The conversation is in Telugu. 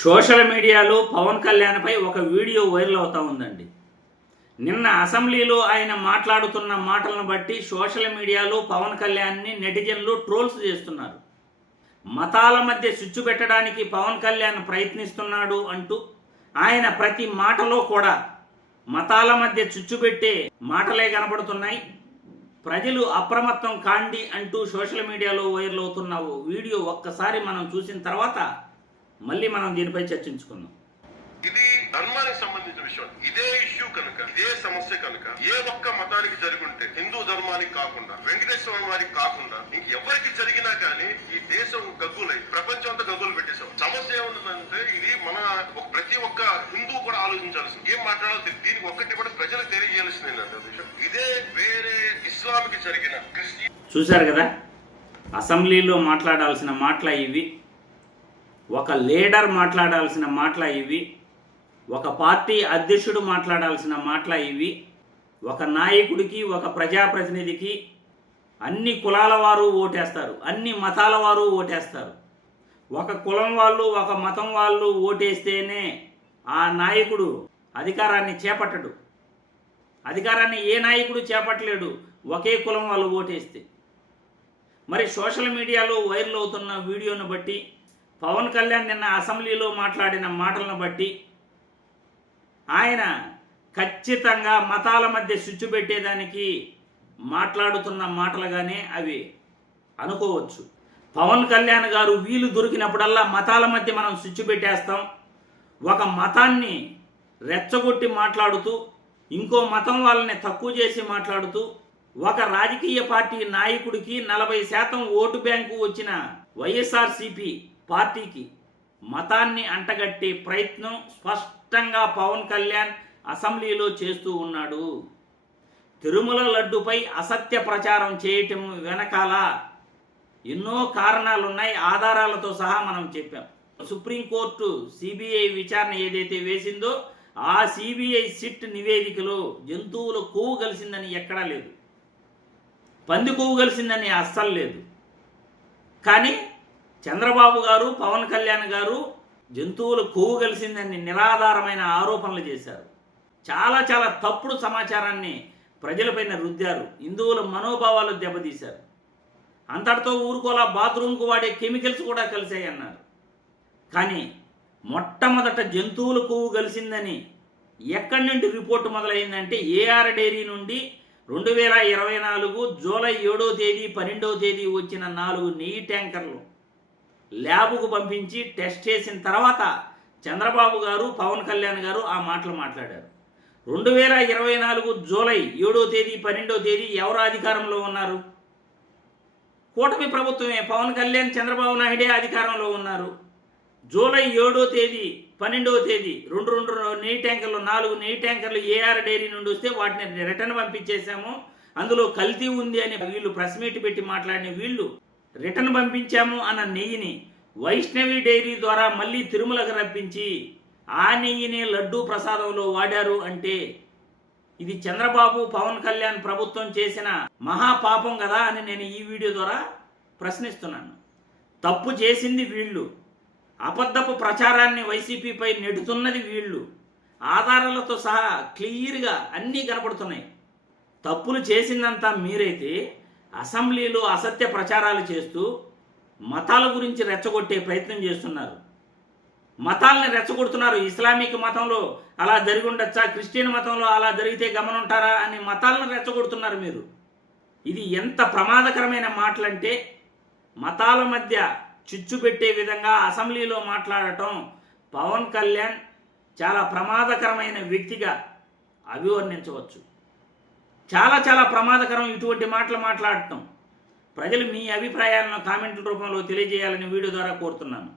సోషల్ మీడియాలో పవన్ కళ్యాణ్పై ఒక వీడియో వైరల్ అవుతూ ఉందండి. నిన్న అసెంబ్లీలో ఆయన మాట్లాడుతున్న మాటలను బట్టి సోషల్ మీడియాలో పవన్ కళ్యాణ్ని నెటిజన్లు ట్రోల్స్ చేస్తున్నారు. మతాల మధ్య చిచ్చు పెట్టడానికి పవన్ కళ్యాణ్ ప్రయత్నిస్తున్నాడు అంటూ ఆయన ప్రతి మాటలో కూడా మతాల మధ్య చిచ్చు పెట్టే మాటలే కనబడుతున్నాయి. ప్రజలు అప్రమత్తం కాండి అంటూ సోషల్ మీడియాలో వైరల్ అవుతున్న వీడియో ఒక్కసారి మనం చూసిన తర్వాత మళ్ళీ మనం దీనిపై చర్చించుకుందాం. ఇది ధర్మానికి సంబంధించిన విషయం. ఇదే ఇష్యూ కనుక, ఇదే సమస్య కనుక ఏ ఒక్క మతానికి జరుగుంటే, హిందూ ధర్మానికి కాకుండా, వెంకటేశ్వర వారికి కాకుండా ఇంకెవరికి జరిగినా కానీ ఈ దేశం గగ్గులై ప్రపంచం అంతా గగ్గులు పెట్టేసాం. సమస్య ఏముంటుందంటే ఇది మన ప్రతి ఒక్క హిందూ కూడా ఆలోచించాల్సింది. ఏం మాట్లాడాలి దీనికి ఒక్కటి కూడా ప్రజలకు తెలియజేయాల్సింది విషయం. ఇదే వేరే ఇస్లాంకి జరిగిన క్రిస్టియన్. చూశారు కదా, అసెంబ్లీలో మాట్లాడాల్సిన మాటల ఇవి, ఒక లీడర్ మాట్లాడాల్సిన మాటల ఇవి, ఒక పార్టీ అధ్యక్షుడు మాట్లాడాల్సిన మాటల ఇవి, ఒక నాయకుడికి, ఒక ప్రజాప్రతినిధికి అన్ని కులాల వారు ఓటేస్తారు, అన్ని మతాల వారు ఓటేస్తారు. ఒక కులం వాళ్ళు, ఒక మతం వాళ్ళు ఓటేస్తేనే ఆ నాయకుడు అధికారాన్ని చేపట్టడు. అధికారాన్ని ఏ నాయకుడు చేపట్టలేడు ఒకే కులం వాళ్ళు ఓటేస్తే. మరి సోషల్ మీడియాలో వైరల్ అవుతున్న వీడియోను బట్టి, పవన్ కళ్యాణ్ నిన్న అసెంబ్లీలో మాట్లాడిన మాటలను బట్టి ఆయన ఖచ్చితంగా మతాల మధ్య స్విచ్ పెట్టేదానికి మాట్లాడుతున్న మాటలుగానే అవి అనుకోవచ్చు. పవన్ కళ్యాణ్ గారు వీలు దొరికినప్పుడల్లా మతాల మధ్య మనం స్విచ్ పెట్టేస్తాం, ఒక మతాన్ని రెచ్చగొట్టి మాట్లాడుతూ, ఇంకో మతం వాళ్ళని తక్కువ చేసి మాట్లాడుతూ, ఒక రాజకీయ పార్టీ నాయకుడికి 40% ఓటు బ్యాంకు వచ్చిన వైఎస్ఆర్సీపీ పార్టీకి మతాన్ని అంటగట్టే ప్రయత్నం స్పష్టంగా పవన్ కళ్యాణ్ అసెంబ్లీలో చేస్తూ ఉన్నాడు. తిరుమల లడ్డుపై అసత్య ప్రచారం చేయటం వెనకాల ఎన్నో కారణాలున్నాయి, ఆధారాలతో సహా మనం చెప్పాం. సుప్రీంకోర్టు సిబిఐ విచారణ ఏదైతే వేసిందో ఆ సిబిఐ సిట్ నివేదికలో జంతువుల కొవ్వు కలిసిందని ఎక్కడా లేదు, పంది కొవ్వు కలిసిందని అస్సలు లేదు. కానీ చంద్రబాబు గారు, పవన్ కళ్యాణ్ గారు జంతువుల కొవ్వు కలిసిందని నిరాధారమైన ఆరోపణలు చేశారు. చాలా చాలా తప్పుడు సమాచారాన్ని ప్రజలపైన రుద్దారు, హిందువుల మనోభావాలు దెబ్బతీశారు. అంతటితో ఊరుకోలా, బాత్రూమ్కు వాడే కెమికల్స్ కూడా కలిసాయి అన్నారు. కానీ మొట్టమొదట జంతువుల కొవ్వు కలిసిందని ఎక్కడి నుండి రిపోర్టు మొదలైందంటే ఏఆర్ డైరీ నుండి 2024 జూలై 7వ తేదీ 12వ తేదీ వచ్చిన 4 నెయ్యి ట్యాంకర్లు ల్యాబ్కు పంపించి టెస్ట్ చేసిన తర్వాత చంద్రబాబు గారు, పవన్ కళ్యాణ్ గారు ఆ మాటలు మాట్లాడారు. 2024 జూలై 7వ తేదీ 12వ తేదీ ఎవరు అధికారంలో ఉన్నారు? కూటమి ప్రభుత్వమే, పవన్ కళ్యాణ్, చంద్రబాబు నాయుడే అధికారంలో ఉన్నారు. జూలై 7వ తేదీ 12వ తేదీ రెండు నెయ్యి ట్యాంకర్లు, 4 నెయ్యి ట్యాంకర్లు ఏఆర్ డైరీ నుండి వస్తే వాటిని రిటర్న్ పంపించేశాము, అందులో కల్తీ ఉంది అని వీళ్ళు ప్రెస్ మీట్ పెట్టి మాట్లాడిన వీళ్ళు రిటర్న్ పంపించాము అన్న నెయ్యిని వైష్ణవి డైరీ ద్వారా మళ్ళీ తిరుమలకు రప్పించి ఆ నెయ్యిని లడ్డూ ప్రసాదంలో వాడారు అంటే ఇది చంద్రబాబు, పవన్ కళ్యాణ్ ప్రభుత్వం చేసిన మహాపాపం కదా అని నేను ఈ వీడియో ద్వారా ప్రశ్నిస్తున్నాను. తప్పు చేసింది వీళ్ళు, అబద్ధపు ప్రచారాన్ని వైసీపీపై నెడుతున్నది వీళ్ళు, ఆధారాలతో సహా క్లియర్గా అన్నీ కనపడుతున్నాయి. తప్పులు చేసిందంతా మీరైతే అసెంబ్లీలో అసత్య ప్రచారాలు చేస్తూ మతాల గురించి రెచ్చగొట్టే ప్రయత్నం చేస్తున్నారు. మతాలని రెచ్చగొడుతున్నారు. ఇస్లామిక్ మతంలో అలా జరిగి ఉండొచ్చా, క్రిస్టియన్ మతంలో అలా జరిగితే గమనుంటారా అని మతాలను రెచ్చగొడుతున్నారు మీరు. ఇది ఎంత ప్రమాదకరమైన మాటలంటే, మతాల మధ్య చిచ్చు పెట్టే విధంగా అసెంబ్లీలో మాట్లాడటం పవన్ కళ్యాణ్ చాలా ప్రమాదకరమైన వ్యక్తిగా అభివర్ణించవచ్చు. చాలా చాలా ప్రమాదకరం ఇటువంటి మాటలు మాట్లాడటం. ప్రజలు మీ అభిప్రాయాలను కామెంట్ల రూపంలో తెలియజేయాలని వీడియో ద్వారా కోరుతున్నాను.